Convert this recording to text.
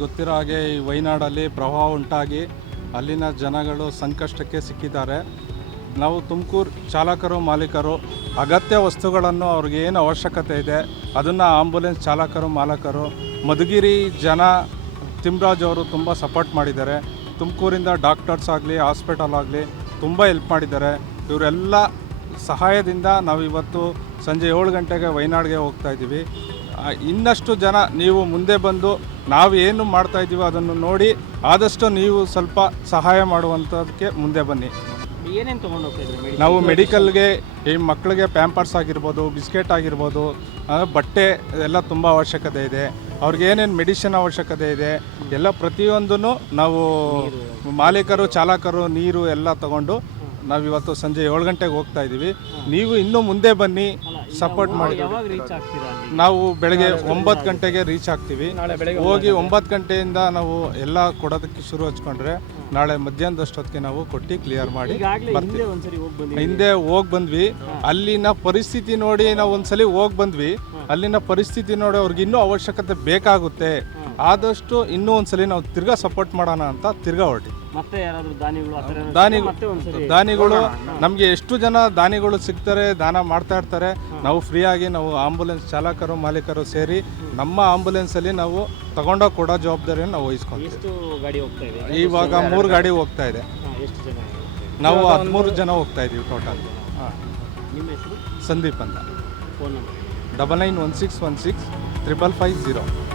ಗೊತ್ತಿರೋ ಹಾಗೆ ಈ ವಯನಾಡಲ್ಲಿ ಪ್ರವಾಹ ಉಂಟಾಗಿ ಅಲ್ಲಿನ ಜನಗಳು ಸಂಕಷ್ಟಕ್ಕೆ ಸಿಕ್ಕಿದ್ದಾರೆ. ನಾವು ತುಮಕೂರು ಚಾಲಕರು ಮಾಲೀಕರು ಅಗತ್ಯ ವಸ್ತುಗಳನ್ನು ಅವ್ರಿಗೆ ಏನು ಅವಶ್ಯಕತೆ ಇದೆ ಅದನ್ನು ಆಂಬುಲೆನ್ಸ್ ಚಾಲಕರು ಮಾಲಕರು ಮಧುಗಿರಿ ಜನ ತಿಮ್ರಾಜ್ ಅವರು ತುಂಬ ಸಪೋರ್ಟ್ ಮಾಡಿದ್ದಾರೆ. ತುಮಕೂರಿಂದ ಡಾಕ್ಟರ್ಸ್ ಆಗಲಿ ಹಾಸ್ಪಿಟಲ್ ಆಗಲಿ ತುಂಬ ಹೆಲ್ಪ್ ಮಾಡಿದ್ದಾರೆ. ಇವರೆಲ್ಲ ಸಹಾಯದಿಂದ ನಾವು ಇವತ್ತು ಸಂಜೆ 7 ಗಂಟೆಗೆ ವಯನಾಡಿಗೆ ಹೋಗ್ತಾ ಇದ್ದೀವಿ. ಇನ್ನಷ್ಟು ಜನ ನೀವು ಮುಂದೆ ಬಂದು ನಾವು ಏನು ಮಾಡ್ತಾಯಿದ್ದೀವೋ ಅದನ್ನು ನೋಡಿ ಆದಷ್ಟು ನೀವು ಸ್ವಲ್ಪ ಸಹಾಯ ಮಾಡುವಂಥದ್ದಕ್ಕೆ ಮುಂದೆ ಬನ್ನಿ. ಏನೇನು ತೊಗೊಂಡು ಹೋಗ್ತಾ ಇದ್ದೀವಿ? ನಾವು ಮೆಡಿಕಲ್ಗೆ ಈ ಮಕ್ಕಳಿಗೆ ಪ್ಯಾಂಪರ್ಸ್ ಆಗಿರ್ಬೋದು, ಬಿಸ್ಕೆಟ್ ಆಗಿರ್ಬೋದು, ಬಟ್ಟೆ ಎಲ್ಲ ತುಂಬ ಅವಶ್ಯಕತೆ ಇದೆ. ಅವ್ರಿಗೆ ಏನೇನು ಮೆಡಿಸಿನ್ ಅವಶ್ಯಕತೆ ಇದೆ ಎಲ್ಲ ಪ್ರತಿಯೊಂದೂ ನಾವು ಮಾಲೀಕರು ಚಾಲಕರು ನೀರು ಎಲ್ಲ ತಗೊಂಡು ನಾವಿವತ್ತು ಸಂಜೆ 7 ಗಂಟೆಗೆ ಹೋಗ್ತಾ ಇದ್ದೀವಿ. ನೀವು ಇನ್ನೂ ಮುಂದೆ ಬನ್ನಿ, ಸಪೋರ್ಟ್ ಮಾಡಿ. ನಾವು ಬೆಳಗ್ಗೆ 9 ಗಂಟೆಗೆ ರೀಚ್ ಆಗ್ತೀವಿ. ಹೋಗಿ 9 ಗಂಟೆಯಿಂದ ನಾವು ಎಲ್ಲ ಕೊಡೋದಕ್ಕೆ ಶುರು ಹಚ್ಕೊಂಡ್ರೆ ನಾಳೆ ಮಧ್ಯಾಹ್ನದಷ್ಟೊತ್ತಿಗೆ ನಾವು ಕೊಟ್ಟು ಕ್ಲಿಯರ್ ಮಾಡಿ ಹಿಂದೆ ಹೋಗಿ ಬಂದ್ವಿ. ಅಲ್ಲಿನ ಪರಿಸ್ಥಿತಿ ನೋಡಿ ನಾವು ಒಂದ್ಸಲಿ ಹೋಗಿ ಬಂದ್ವಿ. ಅಲ್ಲಿನ ಪರಿಸ್ಥಿತಿ ನೋಡಿ ಅವ್ರಿಗೆ ಇನ್ನೂ ಅವಶ್ಯಕತೆ ಬೇಕಾಗುತ್ತೆ. ಆದಷ್ಟು ಇನ್ನೂ ಒಂದ್ಸಲಿ ನಾವು ತಿರ್ಗಾ ಸಪೋರ್ಟ್ ಮಾಡೋಣ ಅಂತ ತಿರ್ಗಾ ಹೊರಟಿ. ದಾನಿಗಳು ನಮಗೆ ಎಷ್ಟು ಜನ ದಾನಿಗಳು ಸಿಗ್ತಾರೆ, ದಾನ ಮಾಡ್ತಾ ಇರ್ತಾರೆ. ನಾವು ಫ್ರೀಯಾಗಿ ನಾವು ಆಂಬುಲೆನ್ಸ್ ಚಾಲಕರು ಮಾಲೀಕರು ಸೇರಿ ನಮ್ಮ ಆಂಬುಲೆನ್ಸಲ್ಲಿ ನಾವು ತಗೊಂಡೋಗಿ ಕೊಡೋ ಜವಾಬ್ದಾರಿಯನ್ನು ನಾವು ವಹಿಸ್ಕೊಂತೀವಿ. ಇವಾಗ 3 ಗಾಡಿ ಹೋಗ್ತಾ ಇದೆ. ನಾವು 13 ಜನ ಹೋಗ್ತಾ ಇದ್ದೀವಿ ಟೋಟಲ್. ಸಂದೀಪ್ ಅಂತ. 991616 55550.